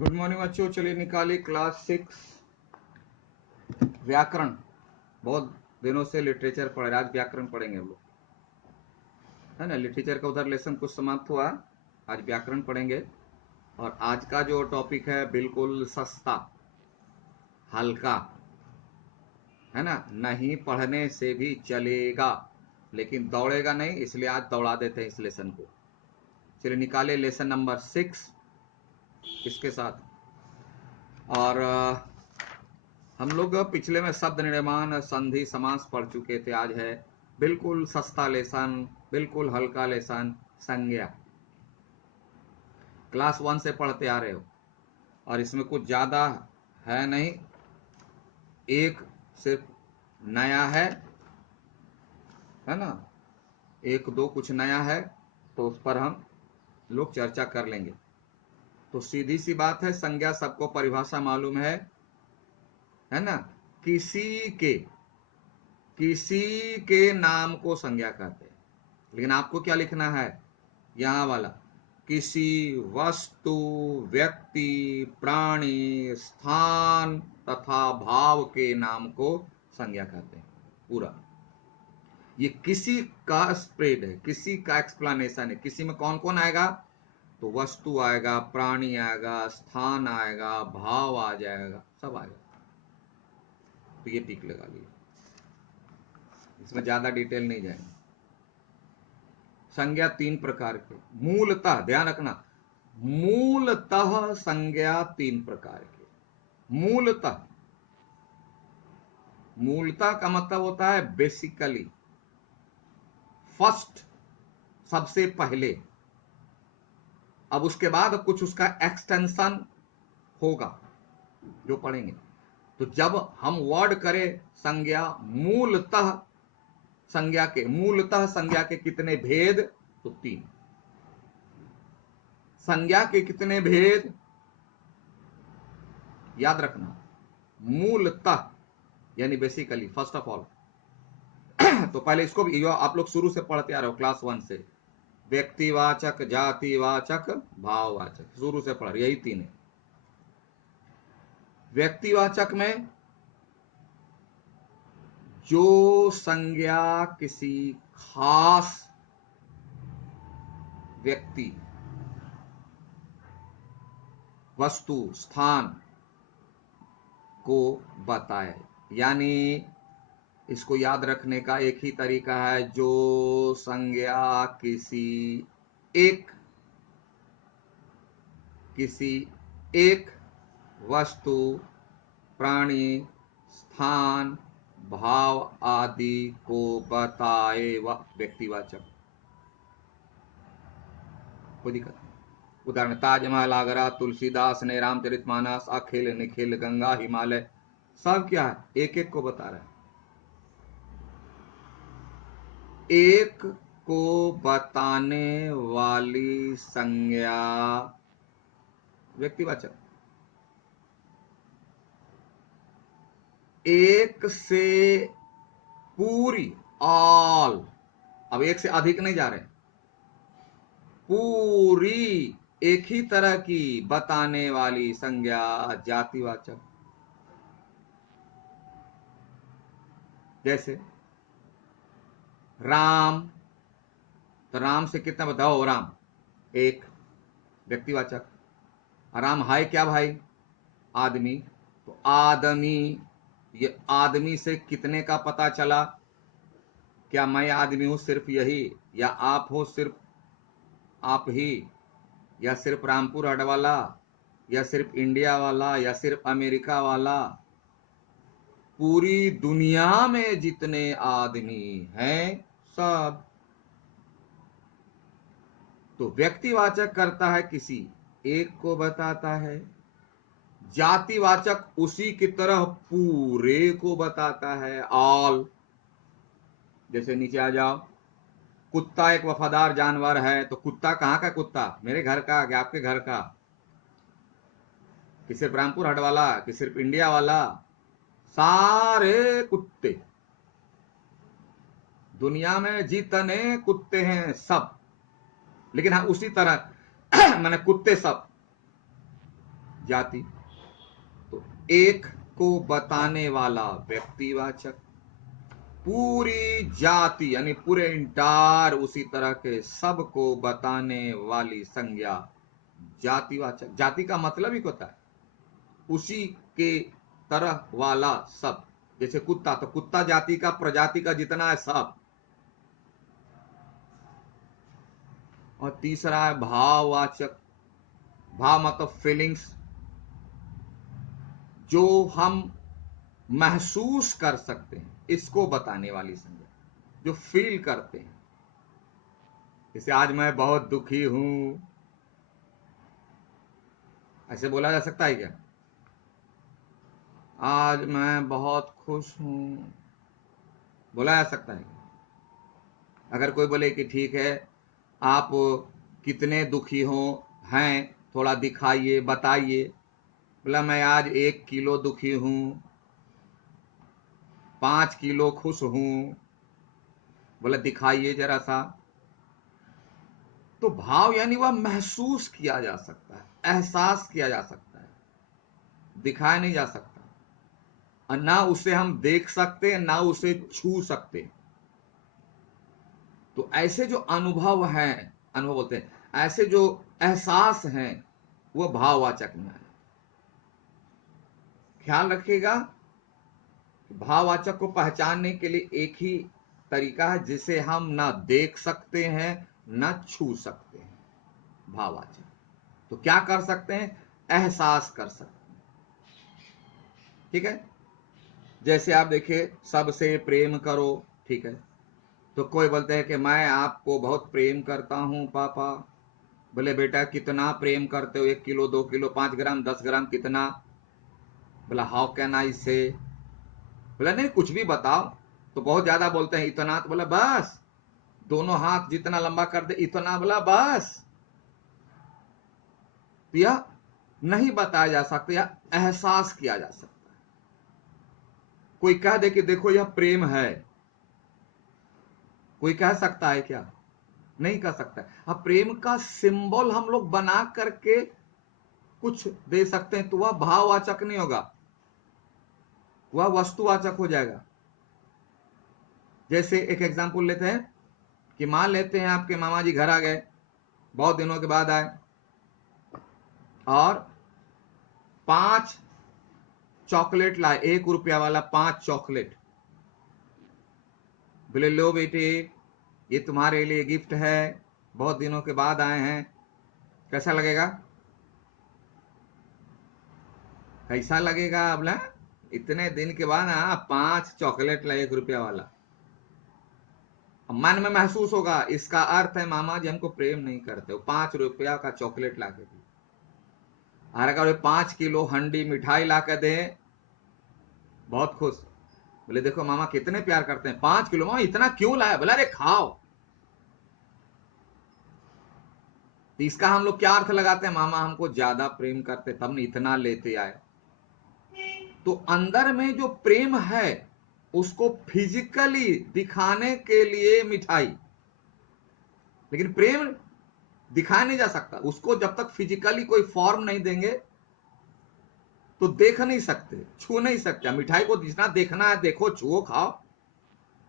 Good morning बच्चों। चलिए निकालिए क्लास 6 व्याकरण। बहुत दिनों से लिटरेचर पढ़ रहे, आज व्याकरण पढ़ेंगे हम लोग, है ना। लिटरेचर का उधर लेसन कुछ समाप्त हुआ, आज व्याकरण पढ़ेंगे। और आज का जो टॉपिक है बिल्कुल सस्ता हल्का, है ना। नहीं पढ़ने से भी चलेगा लेकिन दौड़ेगा नहीं, इसलिए आज दौड़ा देते हैं इस लेसन को। चलिए निकाले लेसन नंबर 6 इसके साथ। और हम लोग पिछले में शब्द निर्माण, संधि, समास पढ़ चुके थे। आज है बिल्कुल सस्ता लेसन, बिल्कुल हल्का लेसन, संज्ञा। क्लास 1 से पढ़ते आ रहे हो और इसमें कुछ ज्यादा है नहीं, एक सिर्फ नया है ना। एक दो कुछ नया है तो उस पर हम लोग चर्चा कर लेंगे। तो सीधी सी बात है, संज्ञा सबको परिभाषा मालूम है ना। किसी के नाम को संज्ञा कहते हैं, लेकिन आपको क्या लिखना है, यहां वाला। किसी वस्तु, व्यक्ति, प्राणी, स्थान तथा भाव के नाम को संज्ञा कहते हैं। पूरा ये किसी का स्प्रेड है, किसी का एक्सप्लेनेशन है। किसी में कौन कौन आएगा, तो वस्तु आएगा, प्राणी आएगा, स्थान आएगा, भाव आ जाएगा, सब आएगा। तो ये टिक लगा लीजिए, इसमें ज्यादा डिटेल नहीं जाएंगे। संज्ञा 3 प्रकार के, मूलतः ध्यान रखना, मूलतः संज्ञा 3 प्रकार के। मूलतः, मूलतः का मतलब होता है बेसिकली, फर्स्ट, सबसे पहले। अब उसके बाद कुछ उसका एक्सटेंशन होगा जो पढ़ेंगे। तो जब हम वर्ड करें संज्ञा, मूलतः संज्ञा के कितने भेद, तो 3। संज्ञा के कितने भेद याद रखना, मूलतः यानी बेसिकली, फर्स्ट ऑफ ऑल। तो पहले इसको भी आप लोग शुरू से पढ़ते आ रहे हो क्लास 1 से। व्यक्तिवाचक, जातिवाचक, भाववाचक, शुरू से पढ़, यही 3 है। व्यक्तिवाचक में जो संज्ञा किसी खास व्यक्ति, वस्तु, स्थान को बताए, यानी इसको याद रखने का एक ही तरीका है, जो संज्ञा किसी एक वस्तु, प्राणी, स्थान, भाव आदि को बताए वह व्यक्तिवाचक। कोई दिक्कत नहीं। उदाहरण, ताजमहल, आगरा, तुलसीदास ने रामचरितमानस, अखिल निखिल, गंगा, हिमालय, सब क्या है, एक एक को बता रहा है। एक को बताने वाली संज्ञा व्यक्तिवाचक। एक से पूरी, ऑल, अब एक से अधिक नहीं जा रहे, पूरी एक ही तरह की बताने वाली संज्ञा जातिवाचक। जैसे राम, तो राम से कितना बताओ, राम एक, व्यक्तिवाचक। राम है क्या भाई, आदमी, तो आदमी, ये आदमी से कितने का पता चला, क्या मैं आदमी हूं सिर्फ यही, या आप हो सिर्फ आप ही, या सिर्फ रामपुर हट वाला, या सिर्फ इंडिया वाला, या सिर्फ अमेरिका वाला, पूरी दुनिया में जितने आदमी हैं सब। तो व्यक्तिवाचक करता है किसी एक को बताता है, जातिवाचक उसी की तरह पूरे को बताता है, ऑल। जैसे नीचे आ जाओ, कुत्ता एक वफादार जानवर है, तो कुत्ता कहाँ का कुत्ता, मेरे घर का कि आपके घर का, कि सिर्फ रामपुर हट वाला, कि सिर्फ इंडिया वाला, सारे कुत्ते, दुनिया में जितने कुत्ते हैं सब। लेकिन हाँ उसी तरह मैंने कुत्ते सब, जाति। तो एक को बताने वाला व्यक्तिवाचक, पूरी जाति यानी पूरे इंटार उसी तरह के सब को बताने वाली संज्ञा जातिवाचक। जाति का मतलब ही होता है उसी के तरह वाला सब। जैसे कुत्ता, तो कुत्ता जाति का, प्रजाति का जितना है सब। और तीसरा है भाववाचक। भाव मतलब फीलिंग्स, जो हम महसूस कर सकते हैं, इसको बताने वाली संज्ञा, जो फील करते हैं। जैसे आज मैं बहुत दुखी हूं, ऐसे बोला जा सकता है क्या? आज मैं बहुत खुश हूं, बोला जा सकता है? अगर कोई बोले कि ठीक है, आप कितने दुखी हो हैं, थोड़ा दिखाइए, बताइए। बोला मैं आज 1 किलो दुखी हूं, 5 किलो खुश हूं। बोला दिखाइए जरा सा। तो भाव यानी वह महसूस किया जा सकता है, एहसास किया जा सकता है, दिखाया नहीं जा सकता। और ना उसे हम देख सकते, ना उसे छू सकते। तो ऐसे जो अनुभव हैं, अनुभव बोलते हैं, ऐसे जो एहसास हैं, वह भाववाचक में है। ख्याल रखिएगा, भाववाचक को पहचानने के लिए एक ही तरीका है जिसे हम ना देख सकते हैं ना छू सकते हैं। भाववाचक तो क्या कर सकते हैं? एहसास कर सकते हैं। ठीक है, जैसे आप देखिए, सबसे प्रेम करो, ठीक है, तो कोई बोलते हैं कि मैं आपको बहुत प्रेम करता हूं पापा। बोले बेटा कितना प्रेम करते हो? 1 किलो, 2 किलो, 5 ग्राम, 10 ग्राम, कितना? बोला हाउ कैन आई से। बोला नहीं कुछ भी बताओ। तो बहुत ज्यादा बोलते हैं इतना, तो बोला बस दोनों हाथ जितना लंबा कर दे इतना। बोला बस। तो यह नहीं बताया जा सकता, या एहसास किया जा सकता है। कोई कह दे कि देखो यह प्रेम है, कोई कह सकता है क्या? नहीं कह सकता। अब प्रेम का सिंबल हम लोग बना करके कुछ दे सकते हैं, तो वह भाववाचक नहीं होगा, वह वस्तुवाचक हो जाएगा। जैसे एक एग्जांपल लेते हैं कि मान लेते हैं आपके मामा जी घर आ गए, बहुत दिनों के बाद आए, और 5 चॉकलेट लाए, 1 रुपया वाला 5 चॉकलेट। बोले लो बेटे ये तुम्हारे लिए गिफ्ट है, बहुत दिनों के बाद आए हैं। कैसा लगेगा? कैसा लगेगा? बोला इतने दिन के बाद 5 चॉकलेट ला 1 रुपया वाला। मन में महसूस होगा, इसका अर्थ है मामा जी हमको प्रेम नहीं करते, वो 5 रुपया का चॉकलेट ला के दी। और अगर 5 किलो हंडी मिठाई ला के दे, बहुत खुश। बोले देखो मामा कितने प्यार करते हैं, 5 किलो। मामा इतना क्यों लाया? बोला अरे खाओ। तो इसका हम लोग क्या अर्थ लगाते हैं? मामा हमको ज्यादा प्रेम करते तब नहीं इतना लेते आए। तो अंदर में जो प्रेम है उसको फिजिकली दिखाने के लिए मिठाई, लेकिन प्रेम दिखाया नहीं जा सकता। उसको जब तक फिजिकली कोई फॉर्म नहीं देंगे तो देख नहीं सकते, छू नहीं सकते। मिठाई को जितना देखना है देखो, छुओ, खाओ।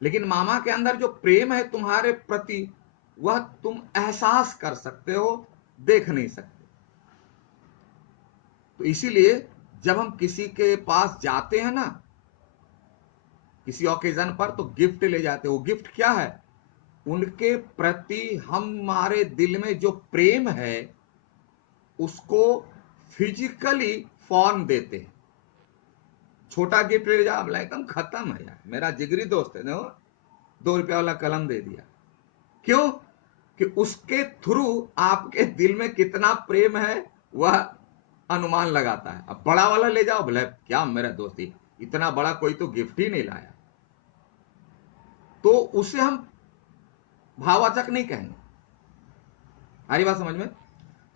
लेकिन मामा के अंदर जो प्रेम है तुम्हारे प्रति, वह तुम एहसास कर सकते हो, देख नहीं सकते। तो इसीलिए जब हम किसी के पास जाते हैं ना, किसी ओकेजन पर, तो गिफ्ट ले जाते हैं। वो गिफ्ट क्या है? उनके प्रति हमारे दिल में जो प्रेम है उसको फिजिकली फॉर्म देते हैं। छोटा गिफ्ट ले जा, बोला एकदम खत्म है यार, मेरा जिगरी दोस्त है, देखो 2 रुपया वाला कलम दे दिया। क्यों? कि उसके थ्रू आपके दिल में कितना प्रेम है वह अनुमान लगाता है। अब बड़ा वाला ले जाओ, बोले क्या मेरा दोस्ती, इतना बड़ा कोई तो गिफ्ट ही नहीं लाया, तो उसे हम भाववाचक नहीं कहेंगे। हमारी बात समझ में?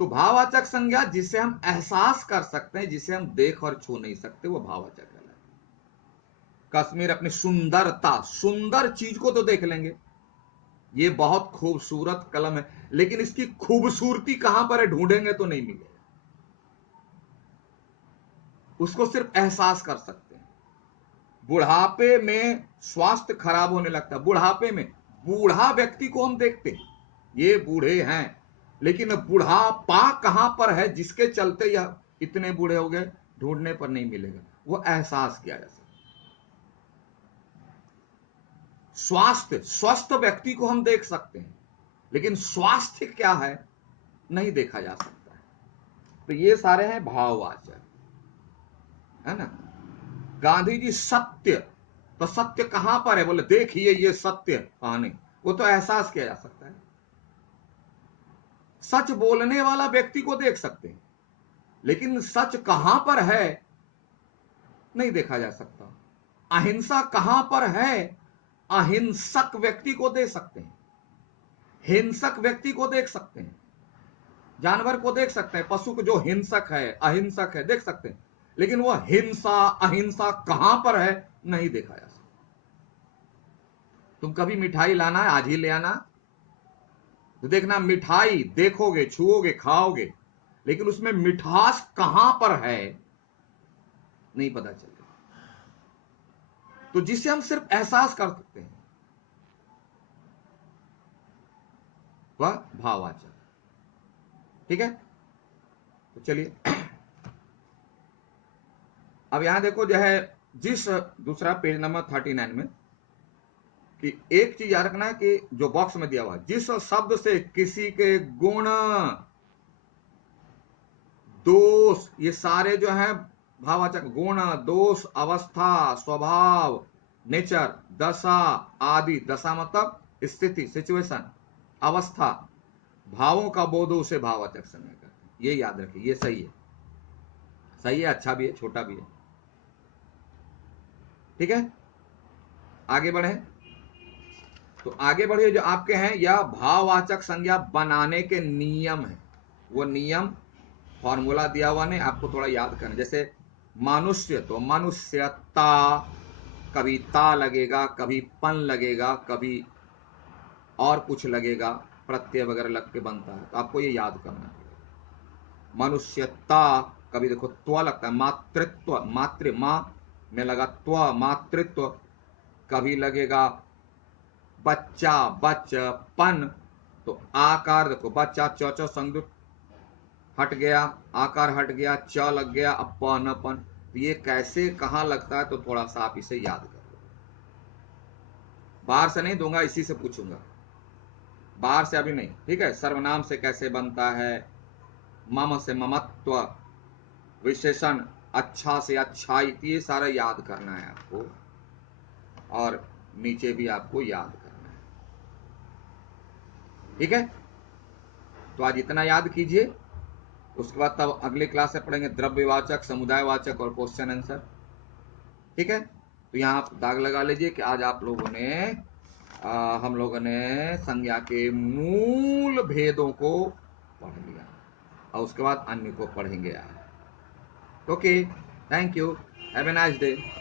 तो भाववाचक संज्ञा जिसे हम एहसास कर सकते हैं, जिसे हम देख और छू नहीं सकते, वो भाववाचक है। कश्मीर अपनी सुंदरता, सुंदर चीज को तो देख लेंगे, ये बहुत खूबसूरत कलम है, लेकिन इसकी खूबसूरती कहां पर है ढूंढेंगे तो नहीं मिलेगा। उसको सिर्फ एहसास कर सकते हैं। बुढ़ापे में स्वास्थ्य खराब होने लगता है। बुढ़ापे में बूढ़ा व्यक्ति को हम देखते हैं, ये बूढ़े हैं, लेकिन बुढ़ापा कहां पर है जिसके चलते यह इतने बूढ़े हो गए, ढूंढने पर नहीं मिलेगा। वो एहसास किया जा सकता। स्वास्थ्य, स्वस्थ व्यक्ति को हम देख सकते हैं, लेकिन स्वास्थ्य क्या है नहीं देखा जा सकता है। तो ये सारे हैं भाववाचक, है ना। गांधी जी सत्य, तो सत्य कहां पर है, बोले देखिए ये सत्य, हाँ नहीं, वो तो एहसास किया जा सकता है। सच बोलने वाला व्यक्ति को देख सकते हैं, लेकिन सच कहां पर है नहीं देखा जा सकता। अहिंसा कहां पर है, अहिंसक व्यक्ति को देख सकते हैं, हिंसक व्यक्ति को देख सकते हैं, जानवर को देख सकते हैं, पशु को जो हिंसक है अहिंसक है देख सकते हैं, लेकिन वो हिंसा अहिंसा कहां पर है नहीं देखा जा सकता। तुम कभी मिठाई लाना है, आज ही ले आना, तो देखना मिठाई देखोगे, छुओगे, खाओगे, लेकिन उसमें मिठास कहां पर है नहीं पता चलेगा। तो जिसे हम सिर्फ एहसास कर सकते हैं वह भाववाचक। ठीक है, तो चलिए अब यहां देखो जो है, जिस दूसरा पेज नंबर 39 में, कि एक चीज याद रखना है कि जो बॉक्स में दिया हुआ है, जिस शब्द से किसी के गुण, दोष, ये सारे जो है भाववाचक, गुण, दोष, अवस्था, स्वभाव, नेचर, दशा आदि, दशा मतलब स्थिति, सिचुएशन, अवस्था, भावों का बोध उसे भाववाचक संज्ञा कहते हैं। ये याद रखिए, ये सही है, सही है, अच्छा भी है, छोटा भी है। ठीक है, आगे बढ़े। तो आगे बढ़े, जो आपके हैं यह भाववाचक संज्ञा बनाने के नियम है। वो नियम फॉर्मूला दिया हुआ नहीं, आपको थोड़ा याद करना। जैसे मनुष्य, तो मनुष्यता, कभी ता लगेगा, कभी पन लगेगा, कभी और कुछ लगेगा, प्रत्यय वगैरह लग के बनता है, तो आपको ये याद करना है। मनुष्यता, कभी देखो त्व लगता है, मातृत्व, मातृ मां में लगा त्व, मातृत्व, कभी लगेगा बच्चा, बचपन, तो आकार देखो, बच्चा च संयुक्त हट गया, आकार हट गया, च लग गया, अपन, ये कैसे कहां लगता है, तो थोड़ा सा आप इसे याद कर लो। बाहर से नहीं दूंगा, इसी से पूछूंगा, बाहर से अभी नहीं। ठीक है, सर्वनाम से कैसे बनता है, मम से ममत्व, विशेषण अच्छा से अच्छाई, ये सारा याद करना है आपको, और नीचे भी आपको याद करना है। ठीक है, तो आज इतना याद कीजिए, उसके बाद तब अगले क्लास से पढ़ेंगे द्रव्यवाचक, समुदायवाचक और क्वेश्चन आंसर। ठीक है, तो यहाँ आप दाग लगा लीजिए कि आज आप लोगों ने हम लोगों ने संज्ञा के मूल भेदों को पढ़ लिया, और उसके बाद अन्य को पढ़ेंगे आज। Okay, thank you, have a nice day.